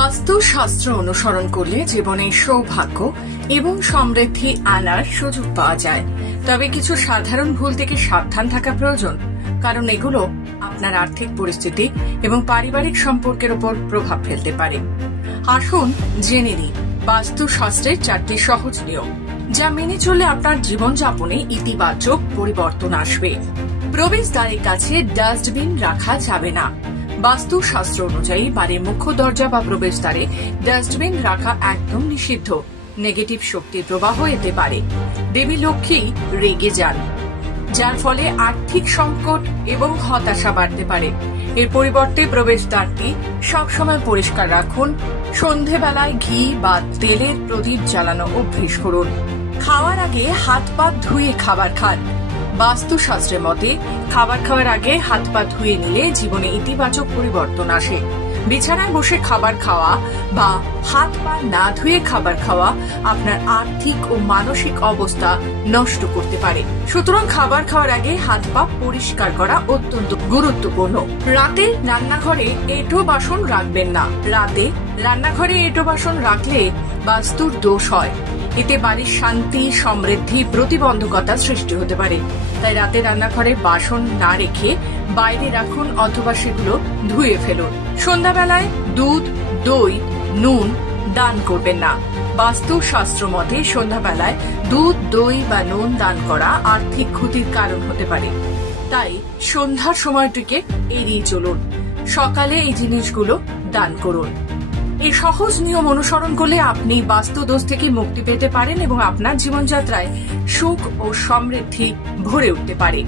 বাস্তুশাস্ত্র অনুসরণ করলে জীবনে সৌভাগ্য এবং সমৃদ্ধি আনার সুযোগ পাওয়া যায়, তবে কিছু সাধারণ ভুল থেকে সাবধান থাকা প্রয়োজন, কারণ এগুলো আপনার আর্থিক পরিস্থিতি এবং পারিবারিক সম্পর্কের উপর প্রভাব ফেলতে পারে। আসুন জেনে নিই বাস্তুশাস্ত্রের 4টি সহজ নিয়ম, যা মেনে চললে আপনার জীবনযাপনে ইতিবাচক পরিবর্তন আসবে। প্রবেশদ্বারের কাছে ডাস্টবিন রাখা যাবে না। বাস্তুশাস্ত্র অনুযায়ী বাড়ির মুখ্য দরজা বা প্রবেশদ্বারে ডাস্টবিন রাখা একদম নিষিদ্ধ। নেগেটিভ শক্তির প্রবাহ এতে পারে। দেবী লক্ষ্মী রেগে যান, যার ফলে আর্থিক সংকট এবং হতাশা বাড়তে পারে। এর পরিবর্তে প্রবেশদ্বারটি সবসময় পরিষ্কার রাখুন। সন্ধেবেলায় ঘি বা তেলের প্রদীপ জ্বালানো অভ্যেস করুন। খাওয়ার আগে হাত পা ধুয়ে খাবার খান। বাস্তুশাস্ত্রের মতে খাবার খাওয়ার আগে হাত পা ধুয়ে নিলে জীবনে ইতিবাচক পরিবর্তন আসে। বিছানায় বসে খাবার খাওয়া বা হাত পা না ধুয়ে খাবার খাওয়া আপনার আর্থিক ও মানসিক অবস্থা নষ্ট করতে পারে। সুতরাং খাবার খাওয়ার আগে হাত পা পরিষ্কার করা অত্যন্ত গুরুত্বপূর্ণ। রাতে রান্নাঘরে এঁটো বাসন রাখবেন না। রাতে রান্নাঘরে এঁটো বাসন রাখলে বাস্তুর দোষ হয়। এতে বাড়ির শান্তি, সমৃদ্ধি, প্রতিবন্ধকতা সৃষ্টি হতে পারে। তাই রাতে রান্নাঘরে বাসন না রেখে বাইরে রাখুন অথবা সেগুলো ধুয়ে ফেলুন। সন্ধ্যাবেলায় দুধ, দই, নুন দান করবেন না। বাস্তুশাস্ত্র মতে সন্ধ্যাবেলায় দুধ, দই বা নুন দান করা আর্থিক ক্ষতির কারণ হতে পারে। তাই সন্ধ্যার সময়টিকে এড়িয়ে চলুন। সকালে এই জিনিসগুলো দান করুন। এই সহজ নিয়ম অনুসরণ করলে আপনি বাস্তুদোষ থেকে মুক্তি পেতে পারেন এবং আপনার জীবনযাত্রায় সুখ ও সমৃদ্ধি ভরে উঠতে পারে।